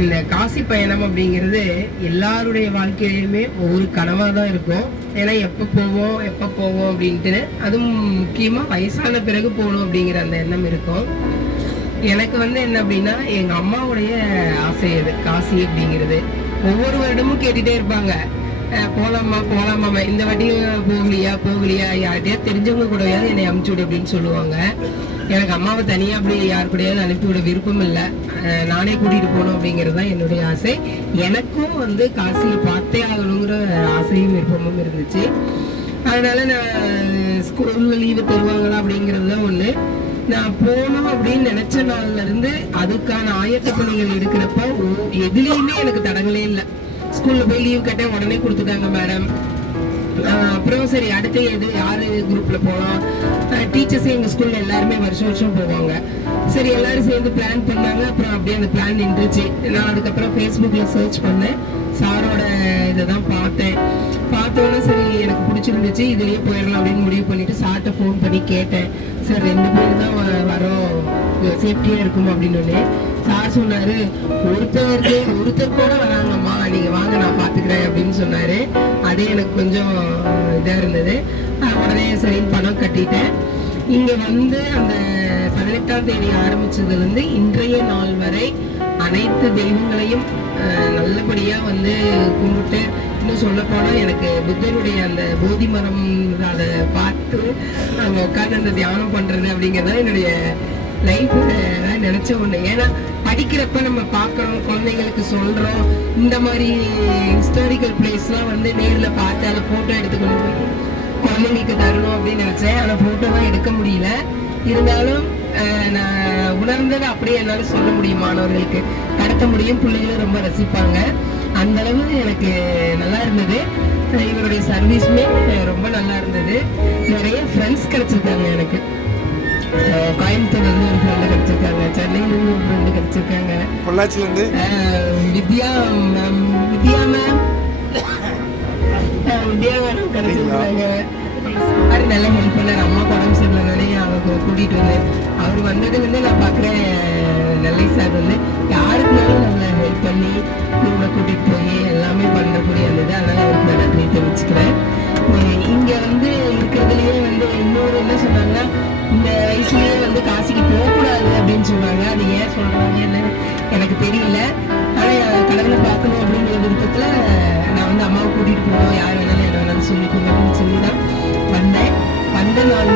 இந்த காசி பயணம் அப்படிங்கிறது எல்லாருடைய வாழ்க்கையிலுமே ஒவ்வொரு கனவாக தான் இருக்கும். ஏன்னா எப்போ போவோம் அப்படின்ட்டு, அதுவும் முக்கியமாக வயசான பிறகு போகணும் அப்படிங்கிற அந்த எண்ணம் இருக்கும். எனக்கு என்ன அப்படின்னா, எங்கள் அம்மாவுடைய ஆசை அது காசி அப்படிங்கிறது. ஒவ்வொரு வருடமும் கேட்டுகிட்டே இருப்பாங்க, போகலாமா இந்த வாட்டியும் போகலையா யார்கிட்டயா தெரிஞ்சவங்க கூடயாவது என்னை அமுச்சு விடு அப்படின்னு சொல்லுவாங்க. எனக்கு அம்மாவை தனியாக அப்படி யார் கூடயாவது அனுப்பிவிட விருப்பம் இல்லை. நானே கூட்டிகிட்டு போகணும் அப்படிங்கிறது தான் என்னுடைய ஆசை. எனக்கும் காசியில் பார்த்தே ஆகணுங்கிற ஆசையும் விருப்பமும் இருந்துச்சு. அதனால நான் ஸ்கூலில் லீவு தருவாங்களா அப்படிங்கிறது தான் ஒன்று. நான் போகணும் அப்படின்னு நினைச்ச நாள்ல இருந்து அதுக்கான ஆயத்த பணிகள் எடுக்கிறப்ப எதுலேயுமே எனக்கு தடங்களே இல்லை. ஸ்கூல்ல போய் லீவ் கேட்டேன், உடனே கொடுத்துட்டாங்க மேடம். அப்புறம் சரி அடுத்து யாரு குரூப்ல போகலாம். டீச்சர்ஸே எங்க ஸ்கூல்ல எல்லாருமே வருஷம் போவாங்க. சரி எல்லாரும் சேர்ந்து பிளான் பண்ணாங்க. அப்புறம் அப்படியே அந்த பிளான் நின்றுச்சு. நான் அதுக்கப்புறம் ஃபேஸ்புக்ல சர்ச் பண்ணேன், சாரோட இதை தான் பார்த்தோன்னே சரி எனக்கு பிடிச்சிருந்துச்சு, இதுலயே போயிடலாம் அப்படின்னு முடிவு பண்ணிட்டு சார்ட்ட ஃபோன் பண்ணி கேட்டேன். சார் 2 பேர் தான் வரோம், சேஃப்டியா இருக்கும் அப்படின்னு. சார் சொன்னாரு, ஒருத்தர் கூட வராங்கம்மா, நீங்க வாங்க நான் பாத்துக்கிறேன் அப்படின்னு சொன்னாரு. அதே எனக்கு கொஞ்சம் இதா இருந்தது. உடனே சரின்னு பணம் கட்டிட்டேன். இங்க அந்த 18ஆம் தேதி ஆரம்பிச்சதுல இருந்து இன்றைய நாள் வரை அனைத்து தெய்வங்களையும் நல்லபடியா கும்பிட்டு, இன்னும் சொல்ல போனா எனக்கு புத்தருடைய அந்த போதி மரம் அதை பார்த்து அங்க உட்காந்து அந்த தியானம் பண்றது அப்படிங்கறத என்னுடைய லைஃப் நினைச்ச ஒண்ணு. ஏன்னா படிக்கிறப்ப நம்ம பார்க்கறோம், குழந்தைங்களுக்கு சொல்றோம், இந்த மாதிரி ஹிஸ்டாரிக்கல் பிளேஸ்லாம் நேர்ல பார்த்து அதை போட்டோ எடுத்துக்கொண்டு போய் குழந்தைங்களுக்கு தரணும் அப்படின்னு நினைச்சேன். ஆனா போட்டோலாம் எடுக்க முடியல. இருந்தாலும் நான் உணர்ந்ததை அப்படியே என்னால சொல்ல முடியும், மாணவர்களுக்கு கடத்த முடியும், பிள்ளைங்களும் ரொம்ப ரசிப்பாங்க. அந்த அளவு எனக்கு நல்லா இருந்தது. இவருடைய சர்வீஸுமே ரொம்ப நல்லா இருந்தது. நிறைய ஃப்ரெண்ட்ஸ் கிடைச்சிருக்காங்க எனக்கு. கோயம்புத்தூர்ல இருந்து ஒரு ஃப்ரெண்டு கிடைச்சிருக்காங்க, சென்னையில இருந்து ஒரு ஃப்ரெண்டு கிடைச்சிருக்காங்க, பொள்ளாச்சில இருந்து வித்யா மேம் கிடைச்சிருக்காங்க. அது நல்ல ஹெல்ப் பண்ணார். அம்மா உடம்பு சரியில்லைனாலே அவங்க கூட்டிட்டு வந்தேன். அவர் வந்ததுல நான் பாக்குறேன், நெல்லை சார் யாருக்குனாலும் நல்லா ஹெல்ப் பண்ணி இவங்களை கூட்டிட்டு போய் எல்லாமே பண்ணக்கூடிய இருந்தது. அதனால அவருக்கு நான் நன்றி தெரிவிச்சுக்கிறேன். இங்க இருக்கிறதுலயே இன்னொரு என்ன சொன்னாங்கன்னா, இந்த வயசுலயே காசிக்கு போகக்கூடாது அப்படின்னு சொன்னாங்க. அது ஏன் சொல்றாங்கன்னு எனக்கு தெரியல. ஆனா கடவுளை பார்க்கணும் அப்படிங்கிற விருப்பத்துல நான் அம்மாவை கூட்டிட்டு போவோம், யார் வேணாலும் என்ன வேணாலும் சொல்லிக்கோங்க அப்படின்னு சொல்லிதான் வந்தேன். வந்த நாள்